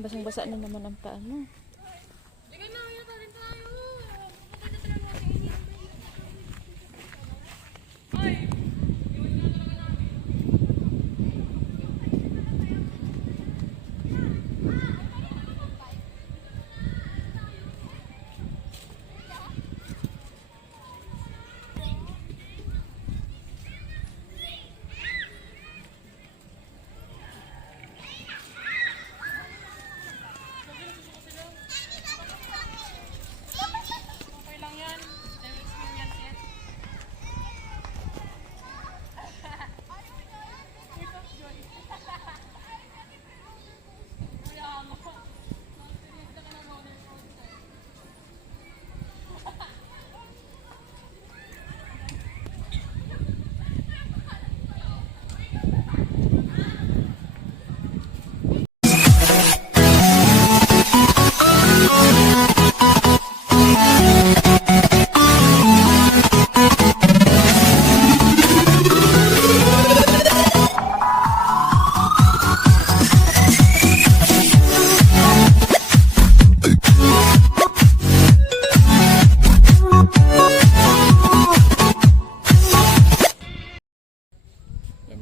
Basang-basa na naman ang paa mo.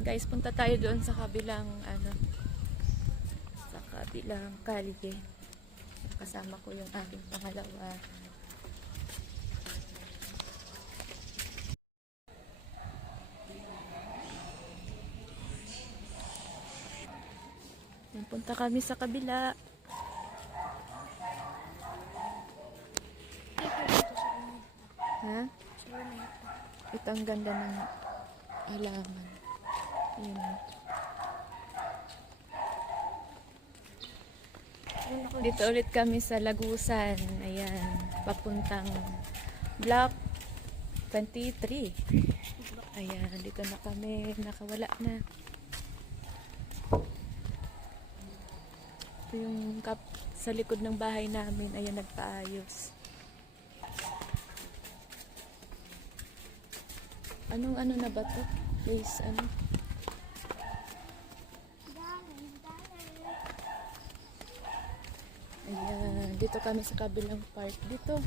Guys, punta tayo doon sa kabilang sa kabilang kalye. Kasama ko yung aking pangalawa. Punta kami sa kabila. Ha? Ito ang ganda ng halaman. Ayan. Dito ulit kami sa Lagusan. Ayan. Papuntang Block 23. Ayan. Dito na kami. Nakawala na. Ito yung sa likod ng bahay namin. Ayan, nagpaayos. Anong na ba to? Please, Ayan, dito kami sa kabilang part. Dito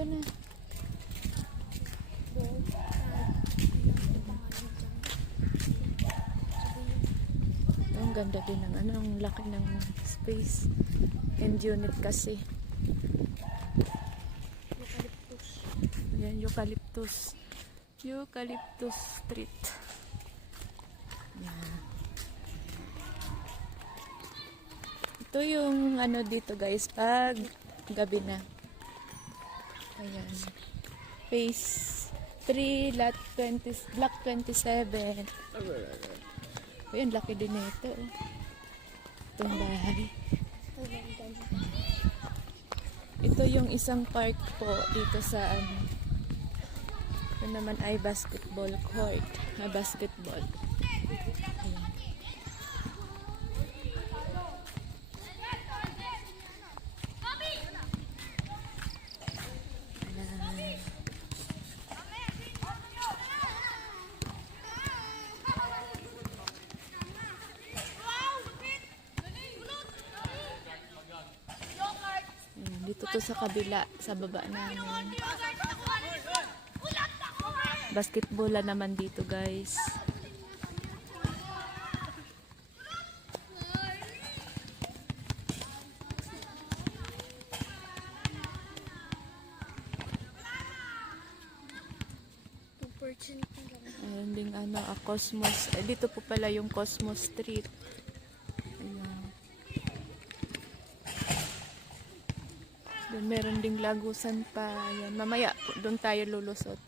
na. Ang ganda din ng ang laki ng space and unit kasi. Ayan, eucalyptus street. Ayan. Ito yung dito guys, pag gabi na. Ayan. Phase 3, Block 27. Ayan, laki din ito. Itong bahay. Ito yung isang park po dito sa ito naman ay basketball court. Basketball. Ayan. Dito to sa kabila, sa baba namin. Basketball naman dito guys. Ayun ding Cosmos. Dito po pala yung Cosmos Street. Meron ding Lagusan pa. Ayan. Mamaya doon tayo lulusot.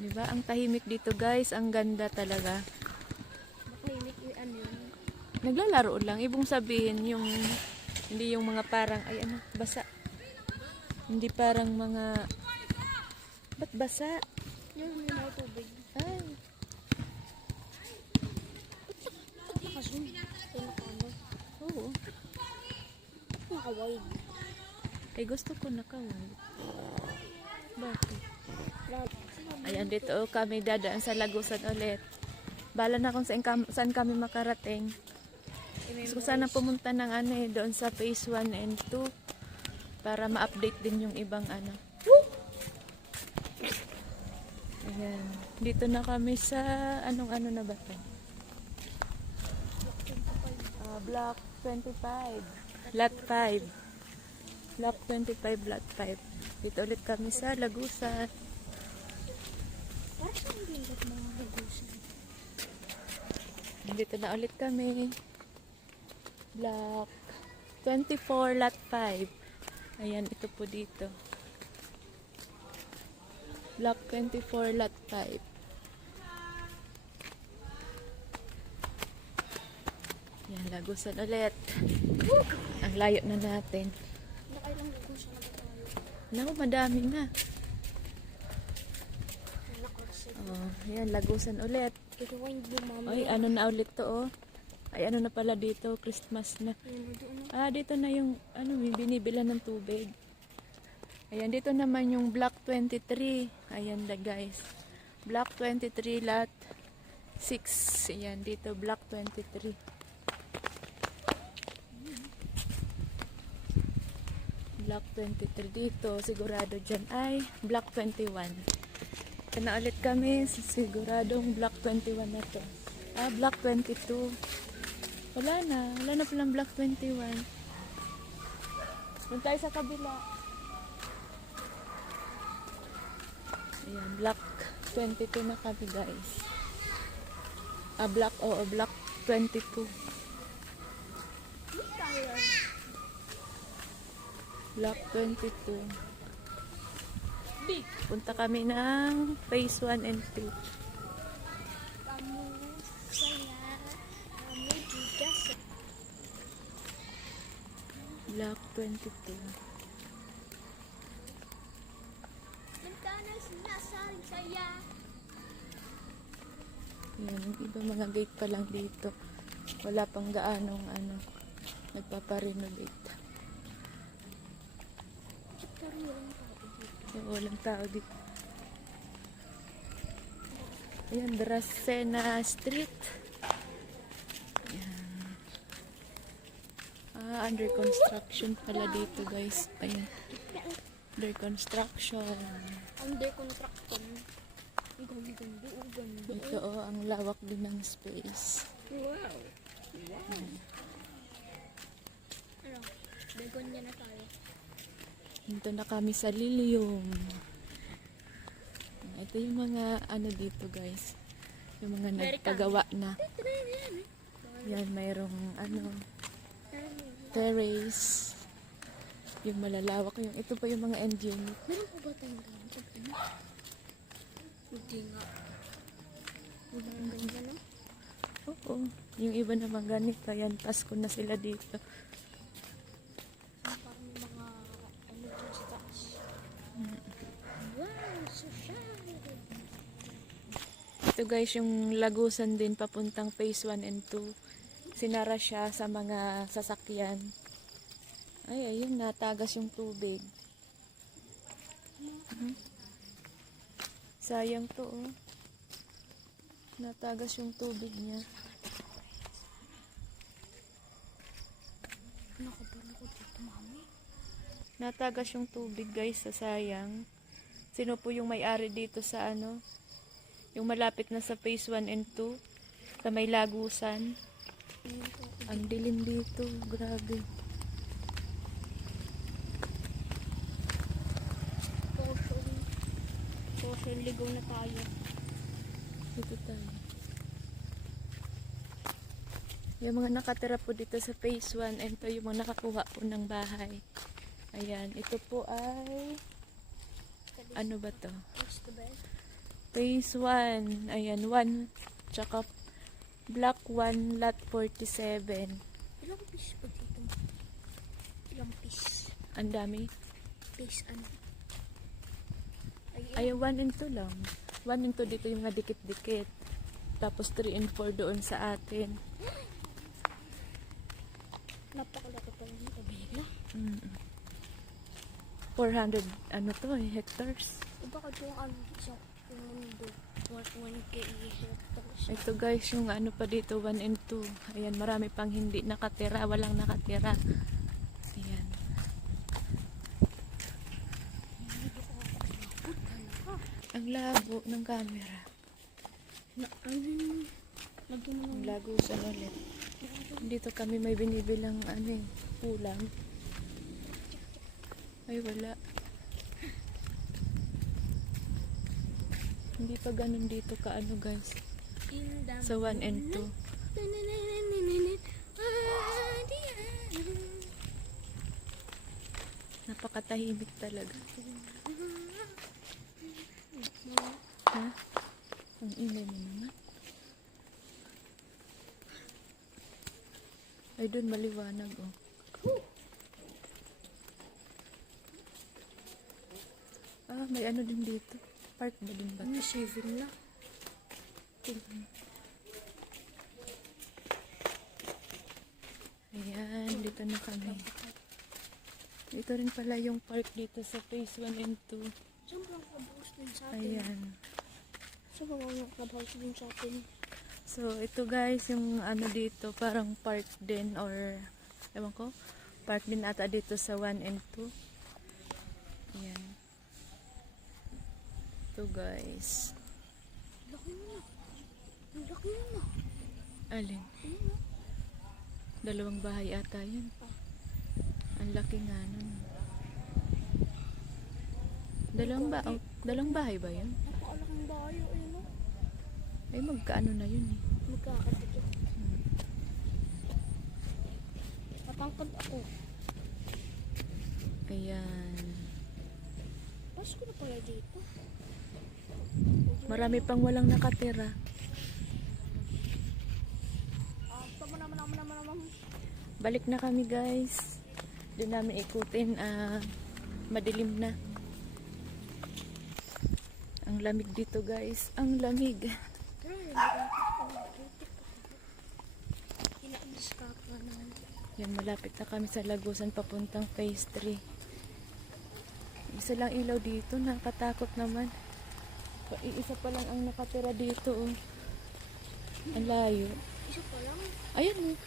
Diba? Ang tahimik dito guys. Ang ganda talaga. Naglalaro lang. Ibig sabihin yung hindi yung mga parang basa. Hindi parang mga ba't basa? Yung may tubig. Ay. Nakazoom. Oo. Naka-wide. Ay, gusto ko naka-wide. Bakit? Ayan, dito kami dadaan sa Lagusan ulit. Bala na kung saan kami makarating. Gusto ko sana pumunta ng ano eh, doon sa phase 1 and 2 para ma-update din yung ibang ano. Ayan. Dito na kami sa anong ano na ba to? Block 25. Lot 5. Block 25, Lot 5. Dito ulit kami sa Lagusan. Parang saan lingkot mga lagusan? Dito na ulit kami. Block 24, Lot 5. Ayan, ito po dito. Block 24, Lot 5. Yan, Lagusan ulit. Ang layo na natin. Nakailang lagusan na ba tayo? Naku, madami na. Nakalasig. Oh, yan, Lagusan ulit. Rewind mo mami. Ay, ano na ulit to, oh. Ay, ano na pala dito, Christmas na. Ayun, doon na. Ah, dito na yung, ano, may binibilan ng tubig. Ayan, dito naman yung Block 23. Ayan na, guys. Block 23, Lot 6. Ayan, dito, Block 23. Block 23 dito. Sigurado dyan ay Block 21. Ito na ulit kami. Siguradong Block 21 na to. Ah, Block 22. Wala na. Wala na palang Block 21. Doon tayo sa kabila. Ayan, Block 22 na kami, guys. Ah, Block 22. Tayo. Block 22. Punta kami ng phase 1 and 2. Kamu saya. Kamu juga Block 22. Bentana sinasaring saya. Yan, yung iba mga gate pa lang dito. Wala pang gaanong ano, nagpaparenovate. Yung walang tao dito. Ayan, Dracena Street. Ayan. Ah, under construction pala dito, guys. Ayan. Under construction. Under construction. Ang ganda, ang ganda. Ito, oh, ang lawak din ng space. Wow. Wow. Ano? Begonia na tayo. Dito na kami sa Lilium. Ito yung mga ano dito, guys. Yung mga nagpagawa na. Yan, mayroong ano, terrace. Yung malalawak. Yung, ito pa yung mga end unit. Meron pa ba tayong ganito? Hindi nga. Wala ang ganda no? Oo. Yung iba naman ganito. Yan, Pasko na sila dito. Parang mga ano dyan sa taas. Wow, social. Ito, guys, yung Lagusan din papuntang phase 1 and 2. Sinara siya sa mga sasakyan. Ay, ayun, natagas yung tubig. Sayang to, oh. Natagas yung tubig niya. Nakapan ako dito, mami. Natagas yung tubig, guys, sa sayang. Sino po yung may-ari dito sa ano? Yung malapit na sa phase 1 and 2. Sa may Lagusan. Ang dilim dito. Grabe. Social ligaw na tayo. Dito tayo. Yung mga nakatira po dito sa phase 1 and 2, yung mga nakakuha po ng bahay. Ayan. Ito po ay ano ba to? What's the best? Phase 1. Ayan. 1. Tsaka Block 1, Lot 47. Ilang piece ba dito? Ilang piece? Ang dami. Piece ano? Ay, 1 and 2 lang. 1 and 2 dito yung mga dikit-dikit. Tapos 3 and 4 doon sa atin. Napakalaki pa yung kabila. 400, ano to eh, hectares. Iba ka yung ano sa mundo. 1K hectares. Ito guys, yung ano pa dito, 1 and 2. Ayan, marami pang hindi nakatira, walang nakatira. Ayan. Ang labo ng camera. Lagyan mo Ang lagusan ulit. Dito kami may binibilang ano eh, ulam. Ay, wala. Hindi pa ganun dito ka ano guys. Sa 1 and 2. Napakatahimik talaga. Ha? Ang ingay mo naman. Ay, doon maliwanag oh. Ah, may ano din dito. Park ba din ba? Ano, 7 na. Ayan, dito na kami. Dito rin pala yung park dito sa phase 1 and 2. Saan ba ang clubhouse din sa atin? Ayan. Saan ba ang clubhouse din sa atin? So, ito guys, yung ano dito, parang park din or, ewan ko, park din ata dito sa 1 and 2. Ayan. Ito guys. Laki mo na. Ang laki mo na. Alin? Ayun na. Dalawang bahay ata yun. Ang laki nga nun. Dalawang bahay ba yun? Napakalaking bayo. Ayun na. Ay, magkaano na yun eh. Magkakadikit. Matangkad ako. Ayan. Pasko na pala dito. Marami pang walang nakatira. Tama naman. Balik na kami guys. Doon namin ikutin. Madilim na. Ang lamig dito guys. Ang lamig. Pero inaalis ka pa naman. Yan, malapit na kami sa Lagusan papuntang phase 3. Isa lang ilaw dito. Nakatakot naman. Iisa pa lang ang nakatira dito. Oh. Ang layo. Isa pa lang. Ayan oh.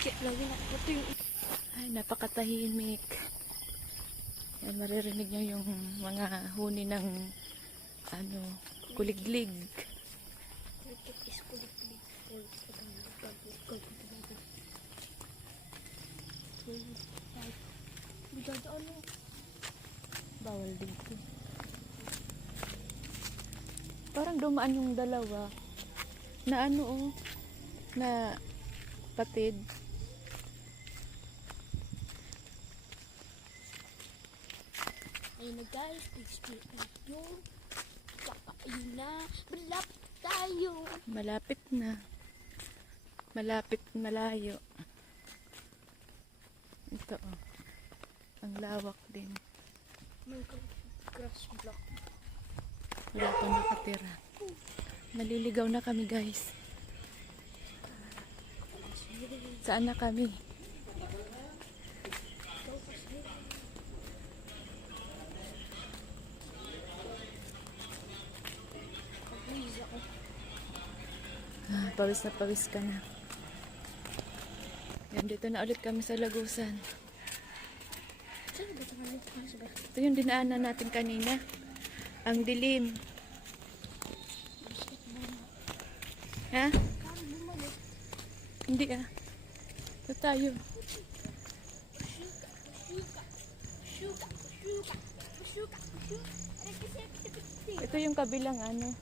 Kaya lagi nakaputo yung Ay, napakatahimik. Yan, maririnig nyo yung mga huni ng ano, kuliglig. Cricket is kulit-kulit. Bigadaan mo. Bawal dito. Parang dumaan yung dalawa na ano oh, na patid. Ayun na guys, please be tayo. Kakain na. Malapit tayo. Malapit na. Malapit, malayo. Ito oh. Ang lawak din. May grass block. Wala pang nakatira. Naliligaw na kami guys. Saan na kami? Pawis na pawis ka na. Yan, dito na ulit kami sa Lagusan. Saan ba ito nga? Ito yung dinaanan natin kanina. Ang dilim. Ha? Hindi ah. Ito tayo. Ito yung kabilang ano.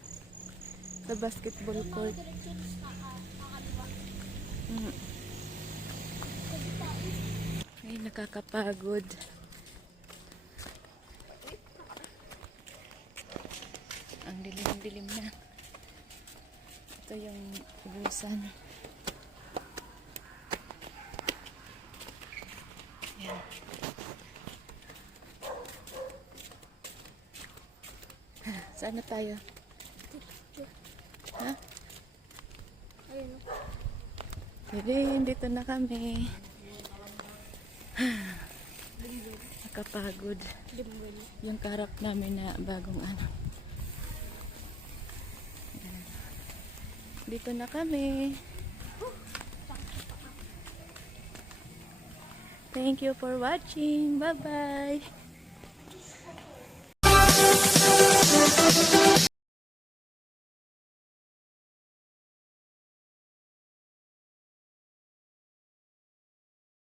Sa basketball court. Ay, nakakapagod. Ang dilim-dilim na. Ito yung Lagusan. Yan. Saan na tayo? Ha? Ayun o. Pwede, dito na kami. Nakapagod. Dimwell. Yung karap namin na bagong ano. Ayan. Dito na kami. Thank you for watching. Bye-bye.